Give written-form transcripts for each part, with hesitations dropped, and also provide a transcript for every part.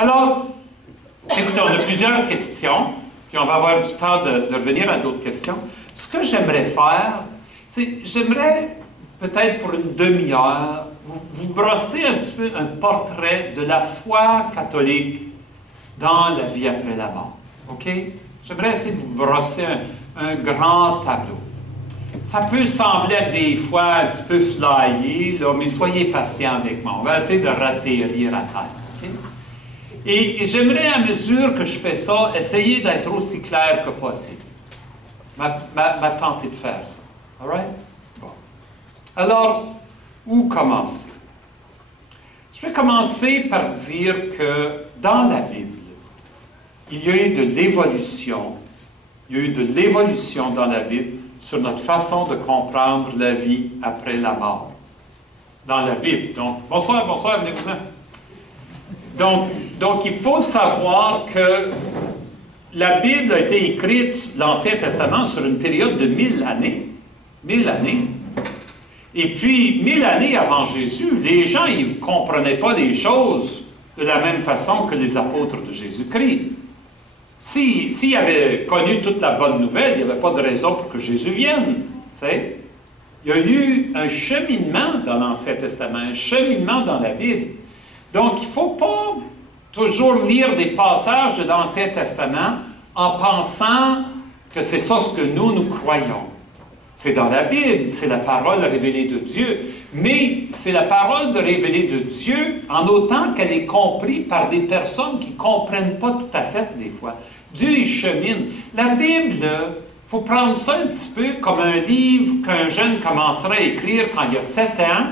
Alors, écoutez, on a plusieurs questions, puis on va avoir du temps de revenir à d'autres questions. Ce que j'aimerais faire, c'est, j'aimerais peut-être pour une demi-heure, vous brosser un petit peu un portrait de la foi catholique dans la vie après la mort. OK? J'aimerais essayer de vous brosser un grand tableau. Ça peut sembler être des fois un petit peu flyé, là, mais soyez patients avec moi. On va essayer de ratterrir à terre. Okay? Et j'aimerais, à mesure que je fais ça, essayer d'être aussi clair que possible. Ma tenter de faire ça. All right? Bon. Alors, où commencer? Je vais commencer par dire que dans la Bible, il y a eu de l'évolution. Il y a eu de l'évolution dans la Bible sur notre façon de comprendre la vie après la mort. Dans la Bible. Donc, bonsoir, venez-vous-en. Donc, il faut savoir que la Bible a été écrite, l'Ancien Testament, sur une période de 1000 années. 1000 années. Et puis, 1000 années avant Jésus, les gens, ils ne comprenaient pas les choses de la même façon que les apôtres de Jésus-Christ. S'ils avaient connu toute la bonne nouvelle, il n'y avait pas de raison pour que Jésus vienne. Il y a eu un cheminement dans l'Ancien Testament, un cheminement dans la Bible. Donc, il ne faut pas toujours lire des passages de l'Ancien Testament en pensant que c'est ça ce que nous croyons. C'est dans la Bible, c'est la parole révélée de Dieu. Mais c'est la parole révélée de Dieu en autant qu'elle est comprise par des personnes qui ne comprennent pas tout à fait des fois. Dieu, il chemine. La Bible, il faut prendre ça un petit peu comme un livre qu'un jeune commencerait à écrire quand il a 7 ans,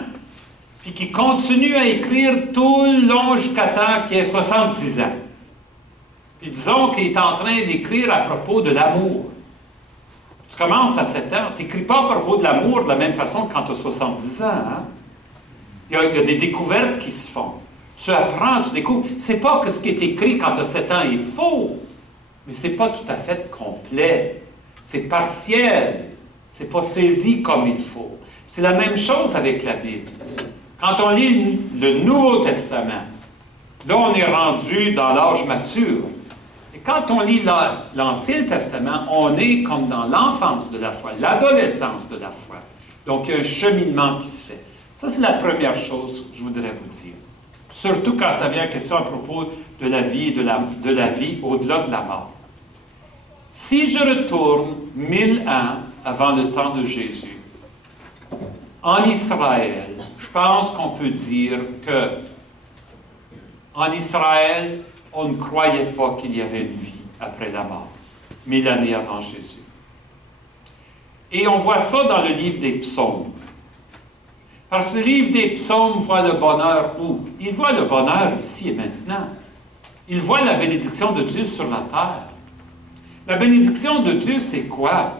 puis qui continue à écrire tout le long jusqu'à temps qu'il ait 70 ans. Puis disons qu'il est en train d'écrire à propos de l'amour. Tu commences à 7 ans, tu n'écris pas à propos de l'amour de la même façon que quand tu as 70 ans. Hein? Il y a des découvertes qui se font. Tu apprends, tu découvres. C'est pas que ce qui est écrit quand tu as 7 ans est faux, mais ce n'est pas tout à fait complet. C'est partiel. Ce n'est pas saisi comme il faut. C'est la même chose avec la Bible. Quand on lit le Nouveau Testament, là, on est rendu dans l'âge mature. Et quand on lit l'Ancien Testament, on est comme dans l'enfance de la foi, l'adolescence de la foi. Donc, il y a un cheminement qui se fait. Ça, c'est la première chose que je voudrais vous dire. Surtout quand ça vient à question à propos de la vie, de la vie au-delà de la mort. Si je retourne 1000 ans avant le temps de Jésus, en Israël, je pense qu'on peut dire que en Israël, on ne croyait pas qu'il y avait une vie après la mort, 1000 années avant Jésus. Et on voit ça dans le livre des Psaumes. Parce que le livre des Psaumes voit le bonheur où? Il voit le bonheur ici et maintenant. Il voit la bénédiction de Dieu sur la terre. La bénédiction de Dieu, c'est quoi?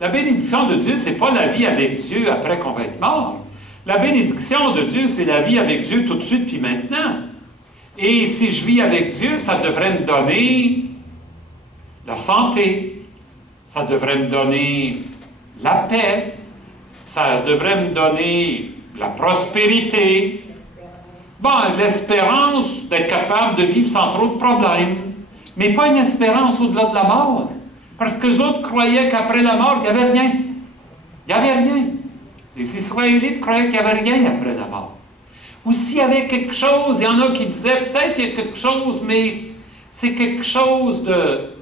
La bénédiction de Dieu, ce n'est pas la vie avec Dieu après qu'on va être mort. La bénédiction de Dieu, c'est la vie avec Dieu tout de suite puis maintenant. Et si je vis avec Dieu, ça devrait me donner la santé, ça devrait me donner la paix, ça devrait me donner la prospérité, l'espérance d'être capable de vivre sans trop de problèmes, mais pas une espérance au-delà de la mort. Parce que les autres croyaient qu'après la mort, il n'y avait rien. Il n'y avait rien. Les Israélites croyaient qu'il n'y avait rien après la mort. Ou s'il y avait quelque chose, il y en a qui disaient peut-être qu'il y a quelque chose, mais c'est quelque chose de...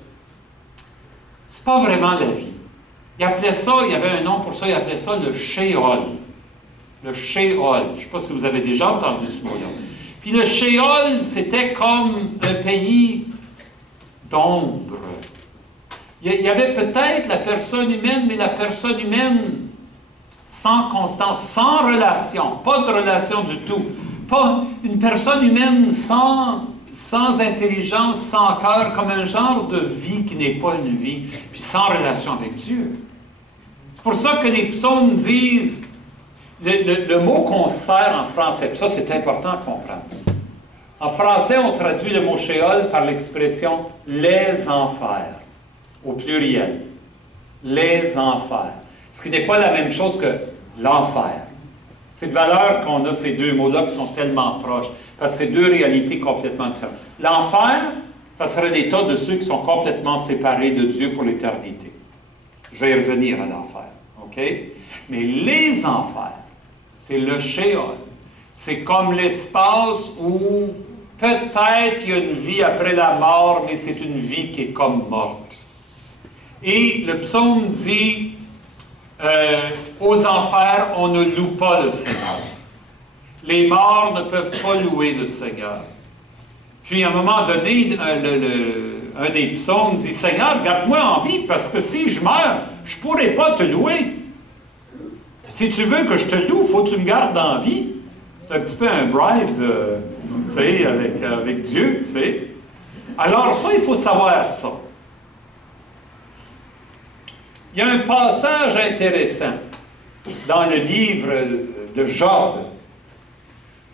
C'est pas vraiment la vie. Ils appelaient ça, il y avait un nom pour ça, ils appelaient ça le Sheol. Le Sheol. Je ne sais pas si vous avez déjà entendu ce mot-là. Puis le Sheol, c'était comme un pays d'ombre. Il y avait peut-être la personne humaine, mais la personne humaine sans constance, sans relation, pas de relation du tout. Pas une personne humaine sans intelligence, sans cœur, comme un genre de vie qui n'est pas une vie, puis sans relation avec Dieu. C'est pour ça que les psaumes disent, le mot qu'on sert en français, puis ça c'est important à comprendre. En français, on traduit le mot Sheol par l'expression « les enfers », au pluriel. Les enfers. Ce qui n'est pas la même chose que l'enfer. C'est de valeur qu'on a ces deux mots-là qui sont tellement proches. Parce que c'est deux réalités complètement différentes. L'enfer, ça serait l'état de ceux qui sont complètement séparés de Dieu pour l'éternité. Je vais y revenir à l'enfer. OK? Mais les enfers, c'est le Sheol. C'est comme l'espace où peut-être il y a une vie après la mort, mais c'est une vie qui est comme morte. Et le psaume dit, aux enfers, on ne loue pas le Seigneur. Les morts ne peuvent pas louer le Seigneur. Puis à un moment donné, un des psaumes dit, Seigneur, garde-moi en vie, parce que si je meurs, je ne pourrai pas te louer. Si tu veux que je te loue, il faut que tu me gardes en vie. C'est un petit peu un bribe, tu sais, avec Dieu, tu sais. Alors ça, il faut savoir ça. Il y a un passage intéressant dans le livre de Job,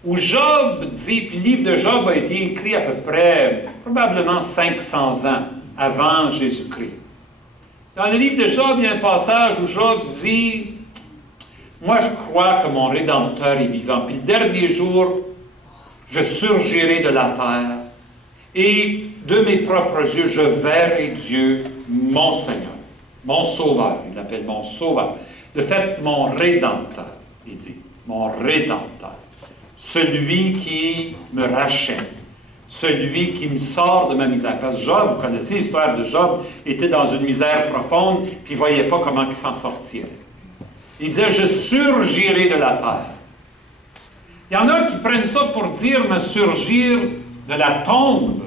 où Job dit, puis le livre de Job a été écrit à peu près, probablement 500 ans avant Jésus-Christ. Dans le livre de Job, il y a un passage où Job dit, « Moi, je crois que mon Rédempteur est vivant, puis le dernier jour, je surgirai de la terre, et de mes propres yeux, je verrai Dieu, mon Seigneur, mon Sauveur. » Il l'appelle mon Sauveur. De fait, mon Rédempteur, il dit, mon Rédempteur. Celui qui me rachète, celui qui me sort de ma misère. Parce que Job, vous connaissez l'histoire de Job, était dans une misère profonde, puis il ne voyait pas comment il s'en sortirait. Il disait, je surgirai de la terre. Il y en a qui prennent ça pour dire me surgir de la tombe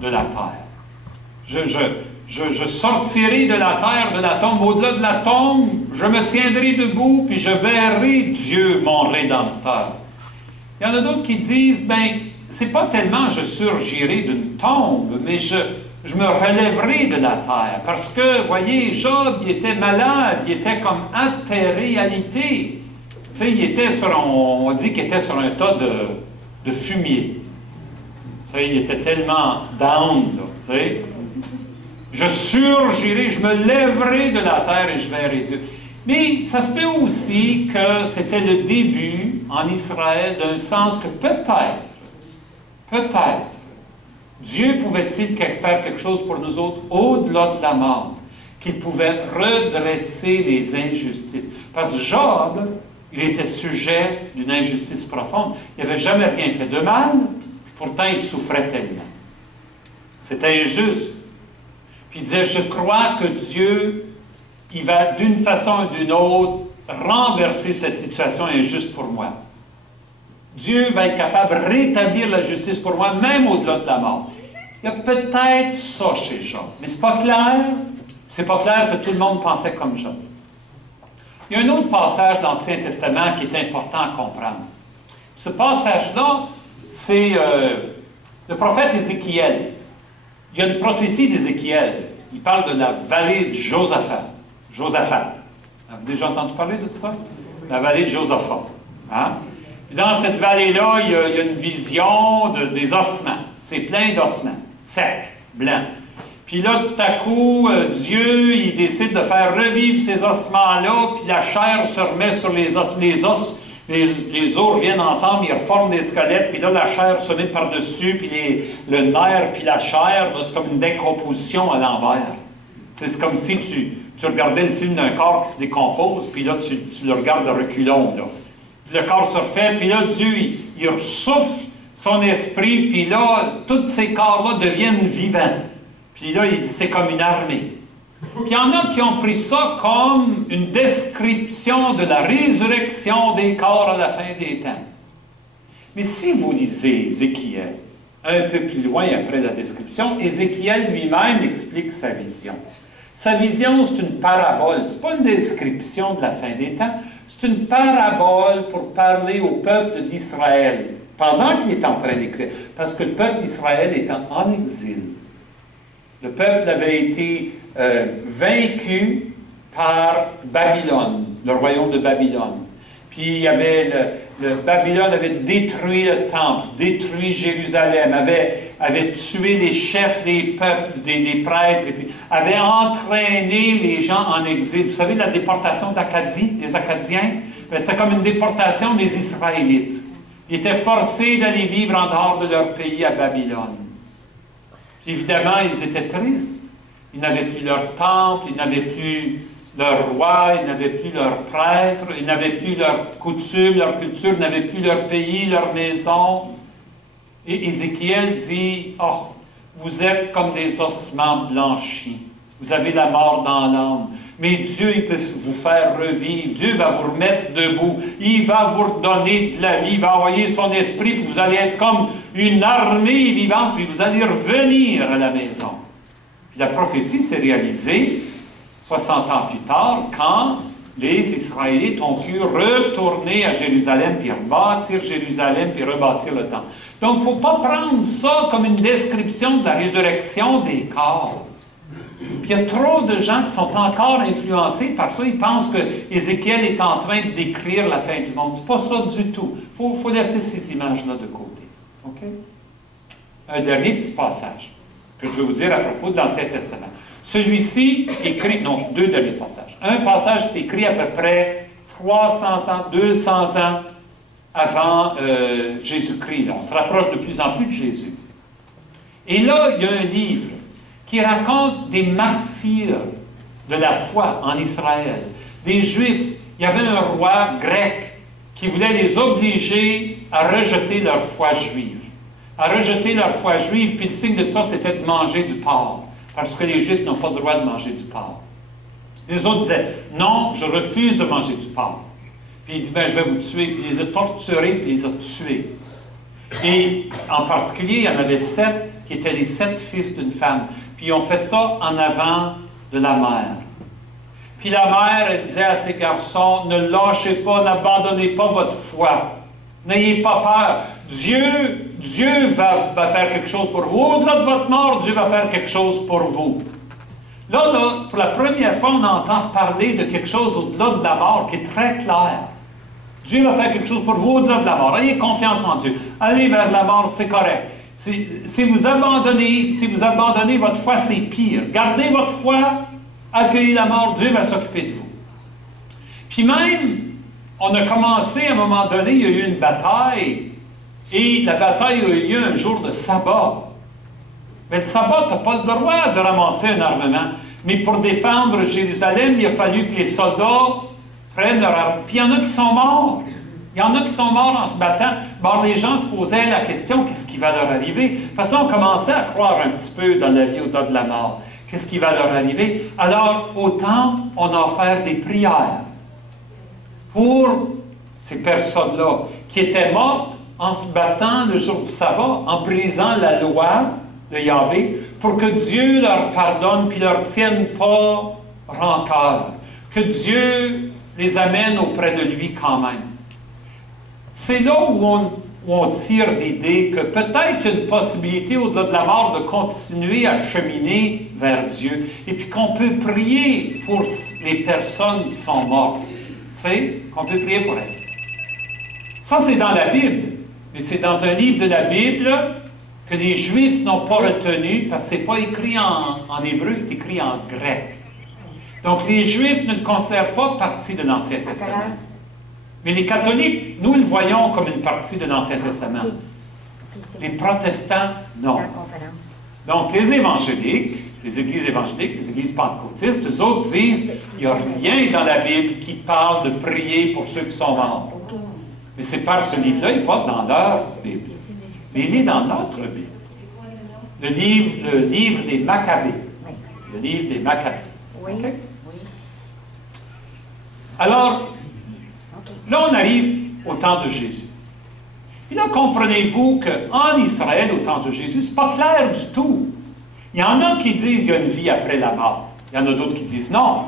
de la terre. Je sortirai de la terre, de la tombe. Au-delà de la tombe, je me tiendrai debout, puis je verrai Dieu, mon Rédempteur. Il y en a d'autres qui disent, ben, c'est pas tellement je surgirai d'une tombe, mais je me relèverai de la terre. Parce que, voyez, Job, il était malade, il était comme atté-réalité. Tu sais, il était sur, on dit qu'il était sur un tas de fumier. Tu sais, il était tellement down, là, tu sais. Je surgirai, je me lèverai de la terre et je verrai Dieu. Mais ça se peut aussi que c'était le début en Israël d'un sens que peut-être, Dieu pouvait-il faire quelque chose pour nous autres au-delà de la mort, qu'il pouvait redresser les injustices. Parce que Job, il était sujet d'une injustice profonde. Il n'avait jamais rien fait de mal, pourtant il souffrait tellement. C'était injuste. Puis il disait, je crois que Dieu, il va d'une façon ou d'une autre renverser cette situation injuste pour moi. Dieu va être capable de rétablir la justice pour moi, même au-delà de la mort. Il y a peut-être ça chez Job, mais ce n'est pas clair. C'est pas clair que tout le monde pensait comme Job. Il y a un autre passage dans l'Ancien Testament qui est important à comprendre. Ce passage-là, c'est le prophète Ézéchiel. Il y a une prophétie d'Ézéchiel. Il parle de la vallée de Josaphat. Josaphat. Vous avez déjà entendu parler de tout ça? La vallée de Josaphat. Hein? Dans cette vallée-là, il y a une vision des ossements. C'est plein d'ossements, secs, blancs. Puis là, tout à coup, Dieu, il décide de faire revivre ces ossements-là, puis la chair se remet sur les os. Les os reviennent ensemble, ils reforment des squelettes, puis là, la chair se met par-dessus, puis le nerf, puis la chair, c'est comme une décomposition à l'envers. C'est comme si tu regardais le film d'un corps qui se décompose, puis là, tu le regardes de reculons, là. Puis le corps se refait, puis là, Dieu, il ressouffle son esprit, puis là, tous ces corps-là deviennent vivants. Puis là, il dit, c'est comme une armée. Puis il y en a qui ont pris ça comme une description de la résurrection des corps à la fin des temps. Mais si vous lisez Ézéchiel, un peu plus loin après la description, Ézéchiel lui-même explique sa vision. Sa vision, c'est une parabole. Ce n'est pas une description de la fin des temps. C'est une parabole pour parler au peuple d'Israël, pendant qu'il est en train d'écrire. Parce que le peuple d'Israël est en exil. Le peuple avait été vaincu par Babylone, le royaume de Babylone. Puis il y avait Babylone avait détruit le temple, détruit Jérusalem, avait tué les chefs des peuples, des prêtres, et puis avait entraîné les gens en exil. Vous savez, la déportation d'Acadie, des Acadiens, c'était comme une déportation des Israélites. Ils étaient forcés d'aller vivre en dehors de leur pays à Babylone. Puis évidemment, ils étaient tristes. Ils n'avaient plus leur temple, ils n'avaient plus leur roi, ils n'avaient plus leur prêtre, ils n'avaient plus leur coutume, leur culture, ils n'avaient plus leur pays, leur maison. Et Ézéchiel dit, « Oh, vous êtes comme des ossements blanchis. Vous avez la mort dans l'âme. Mais Dieu, il peut vous faire revivre. Dieu va vous remettre debout. Il va vous redonner de la vie. Il va envoyer son esprit, puis vous allez être comme une armée vivante, puis vous allez revenir à la maison. » Puis la prophétie s'est réalisée 60 ans plus tard, quand les Israélites ont pu retourner à Jérusalem, puis rebâtir Jérusalem, puis rebâtir le temple. Donc, il ne faut pas prendre ça comme une description de la résurrection des corps. Puis il y a trop de gens qui sont encore influencés par ça. Ils pensent que Ézéchiel est en train de décrire la fin du monde. C'est pas ça du tout. Il faut laisser ces images-là de côté. OK? Un dernier petit passage que je vais vous dire à propos de l'Ancien Testament. Celui-ci écrit, non, deux derniers passages. Un passage est écrit à peu près 300 ans, 200 ans avant Jésus-Christ. On se rapproche de plus en plus de Jésus. Et là, il y a un livre qui raconte des martyrs de la foi en Israël. Des Juifs. Il y avait un roi grec qui voulait les obliger à rejeter leur foi juive. À rejeter leur foi juive, puis le signe de ça, c'était de manger du porc. Parce que les Juifs n'ont pas le droit de manger du porc. Les autres disaient, non, je refuse de manger du porc. Puis il dit, ben, je vais vous tuer. Puis il les a torturés, puis il les a tués. Et en particulier, il y en avait 7 qui étaient les 7 fils d'une femme. Puis ils ont fait ça en avant de la mère. Puis la mère, elle disait à ses garçons, ne lâchez pas, n'abandonnez pas votre foi. N'ayez pas peur. Dieu va faire quelque chose pour vous. Au-delà de votre mort, Dieu va faire quelque chose pour vous. Là, pour la première fois, on entend parler de quelque chose au-delà de la mort qui est très clair. Dieu va faire quelque chose pour vous au-delà de la mort. Ayez confiance en Dieu. Allez vers la mort, c'est correct. Si vous abandonnez votre foi, c'est pire. Gardez votre foi, accueillez la mort, Dieu va s'occuper de vous. Puis même, on a commencé à un moment donné, il y a eu une bataille, et la bataille a eu lieu un jour de sabbat. Mais le sabbat, tu n'as pas le droit de ramasser un armement. Mais pour défendre Jérusalem, il a fallu que les soldats prennent leur arme. Puis il y en a qui sont morts. Il y en a qui sont morts en se battant. Bon, les gens se posaient la question, qu'est-ce qui va leur arriver? Parce que là, on commençait à croire un petit peu dans la vie au-delà de la mort. Qu'est-ce qui va leur arriver? Alors, au temple, on a offert des prières pour ces personnes-là qui étaient mortes en se battant le jour du sabbat, en brisant la loi de Yahvé, pour que Dieu leur pardonne puis leur tienne pas rancœur. Que Dieu les amène auprès de lui quand même. C'est là où on tire l'idée que peut-être qu'il y a une possibilité au-delà de la mort de continuer à cheminer vers Dieu et puis qu'on peut prier pour les personnes qui sont mortes. Tu sais, qu'on peut prier pour elles. Ça, c'est dans la Bible. Mais c'est dans un livre de la Bible que les Juifs n'ont pas retenu parce que ce n'est pas écrit en hébreu, c'est écrit en grec. Donc, les Juifs ne le considèrent pas partie de l'Ancien Testament. Mais les catholiques, nous le voyons comme une partie de l'Ancien Testament. Les protestants, non. Donc, les évangéliques, les églises évangéliques, les églises pentecôtistes, eux autres disent qu'il n'y a rien dans la Bible qui parle de prier pour ceux qui sont morts. Mais c'est par ce livre-là, il n'est pas dans leur Bible. Mais il est dans notre Bible. Le livre des Maccabées. Le livre des Maccabées. Okay? Alors, là, on arrive au temps de Jésus. Et là, comprenez-vous qu'en Israël, au temps de Jésus, ce n'est pas clair du tout. Il y en a qui disent qu'il y a une vie après la mort. Il y en a d'autres qui disent non.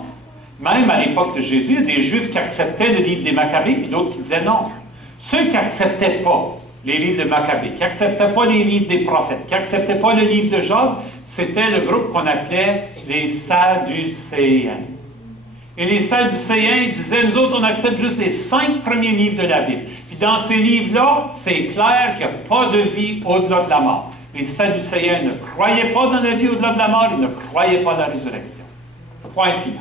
Même à l'époque de Jésus, il y a des Juifs qui acceptaient le livre des Maccabées, puis d'autres qui disaient non. Ceux qui n'acceptaient pas les livres de Maccabées, qui n'acceptaient pas les livres des prophètes, qui n'acceptaient pas le livre de Job, c'était le groupe qu'on appelait les Sadducéens. Et les Sadducéens disaient, nous autres, on accepte juste les 5 premiers livres de la Bible. Puis dans ces livres-là, c'est clair qu'il n'y a pas de vie au-delà de la mort. Les Sadducéens ne croyaient pas dans la vie au-delà de la mort, ils ne croyaient pas dans la résurrection. Point final.